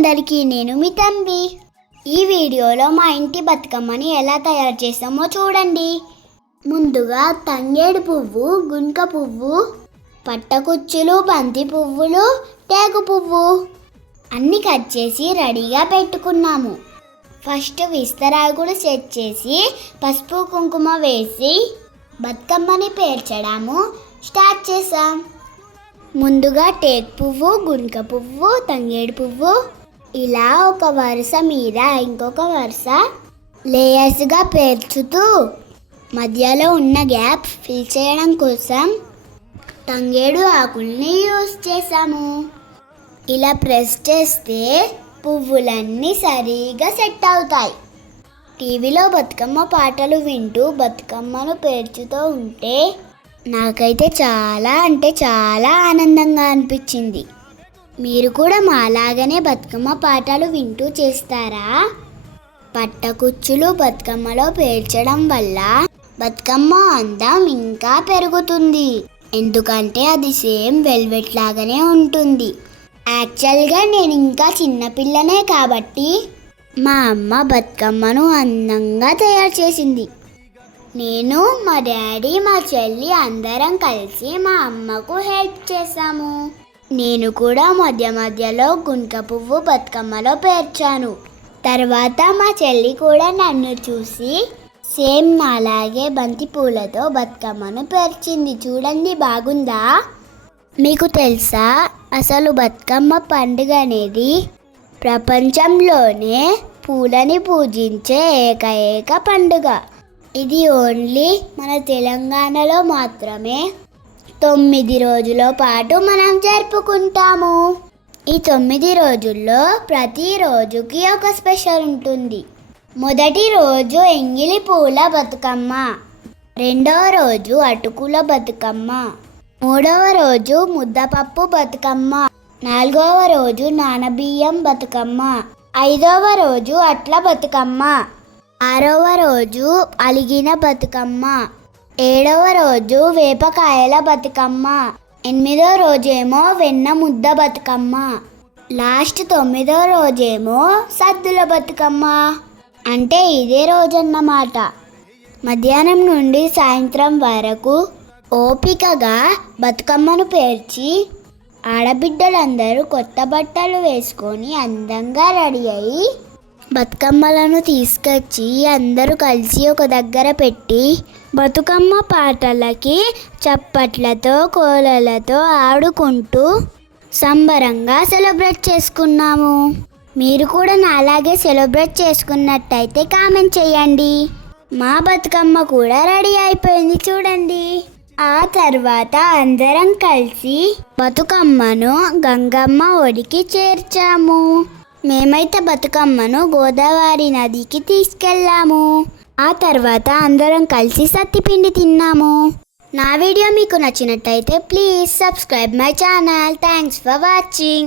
అందరికీ, నేను మీ తంబి. ఈ వీడియోలో మా ఇంటి బతుకమ్మని ఎలా తయారు చేస్తామో చూడండి. ముందుగా తంగేడు పువ్వు, గుంక పువ్వు, పట్టకుచ్చులు, బంతి పువ్వులు, టేకు పువ్వు అన్నీ కట్ చేసి రెడీగా పెట్టుకున్నాము. ఫస్ట్ విస్తరాకుడు సెట్ చేసి పసుపు కుంకుమ వేసి బతుకమ్మని పేర్చడము స్టార్ట్ చేసాం. ముందుగా టేకు పువ్వు, గుంక పువ్వు, తంగేడు పువ్వు ఇలా ఒక వరుస మీద ఇంకొక వరుస లేయర్స్గా పేర్చుతూ మధ్యలో ఉన్న గ్యాప్ ఫిల్ చేయడం కోసం తంగేడు ఆకుల్ని యూస్ చేసాము. ఇలా ప్రెస్ చేస్తే పువ్వులన్నీ సరిగా సెట్ అవుతాయి. టీవీలో బతుకమ్మ పాటలు వింటూ బతుకమ్మను పేర్చుతూ ఉంటే నాకైతే చాలా ఆనందంగా అనిపించింది. మీరు కూడా మాలాగానే బతుకమ్మ పాటలు వింటూ చేస్తారా? పట్టకుచ్చులు బతుకమ్మలో పేర్చడం వల్ల బతుకమ్మ అందం ఇంకా పెరుగుతుంది. ఎందుకంటే అది సేమ్ వెల్వెట్ లాగానే ఉంటుంది. యాక్చువల్గా నేను ఇంకా చిన్నపిల్లనే కాబట్టి మా అమ్మ బతుకమ్మను అందంగా తయారు చేసింది. నేను, మా డాడీ, మా చెల్లి అందరం కలిసి మా అమ్మకు హెల్ప్ చేశాము. నేను కూడా మధ్యలో గుంక పువ్వు బతుకమ్మలో పేర్చాను. తర్వాత మా చెల్లి కూడా నన్ను చూసి సేమ్ నాలాగే బంతి పూలతో బతుకమ్మను పేర్చింది. చూడండి, బాగుందా? మీకు తెలుసా, అసలు బతుకమ్మ పండుగ అనేది ప్రపంచంలోనే పూలని పూజించే ఏకైక పండుగ. ఇది ఓన్లీ మన తెలంగాణలో మాత్రమే 9 రోజుల పాటు మనం జరుపుకుంటాము. ఈ 9 రోజుల్లో ప్రతి రోజుకి ఒక స్పెషల్ ఉంటుంది. మొదటి రోజు ఎంగిలి పూల బతుకమ్మ, రెండవ రోజు అటుకుల బతుకమ్మ, మూడవ రోజు ముద్దపప్పు బతుకమ్మ, నాలుగవ రోజు నానబియ్యం బతుకమ్మ, ఐదవ రోజు అట్ల బతుకమ్మ, ఆరవ రోజు అలిగిన బతుకమ్మ, ఏడవ రోజు వేపకాయల బతుకమ్మ, ఎనిమిదవ రోజేమో వెన్న ముద్ద బతుకమ్మ, లాస్ట్ 9వ రోజేమో సద్దుల బతుకమ్మ. అంటే ఇదే రోజన్నమాట. మధ్యాహ్నం నుండి సాయంత్రం వరకు ఓపికగా బతుకమ్మను పేర్చి ఆడబిడ్డలందరూ కొత్త బట్టలు వేసుకొని అందంగా రెడీ అయ్యి బతుకమ్మలను తీసుకొచ్చి అందరూ కలిసి ఒక దగ్గర పెట్టి బతుకమ్మ పాటలకి చప్పట్లతో కోలలతో ఆడుకుంటూ సంబరంగా సెలబ్రేట్ చేసుకున్నాము. మీరు కూడా నాలాగే సెలబ్రేట్ చేసుకున్నట్టయితే కామెంట్ చేయండి. మా బతుకమ్మ కూడా రెడీ అయిపోయింది చూడండి. ఆ తర్వాత అందరం కలిసి బతుకమ్మను గంగమ్మ ఒడికి చేర్చాము. మేమైతే బతుకమ్మను గోదావరి నదికి తీసుకెళ్ళాము. ఆ తర్వాత అందరం కలిసి సత్తిపిండి తిన్నాము. నా వీడియో మీకు నచ్చినట్టయితే please subscribe my channel. Thanks for watching.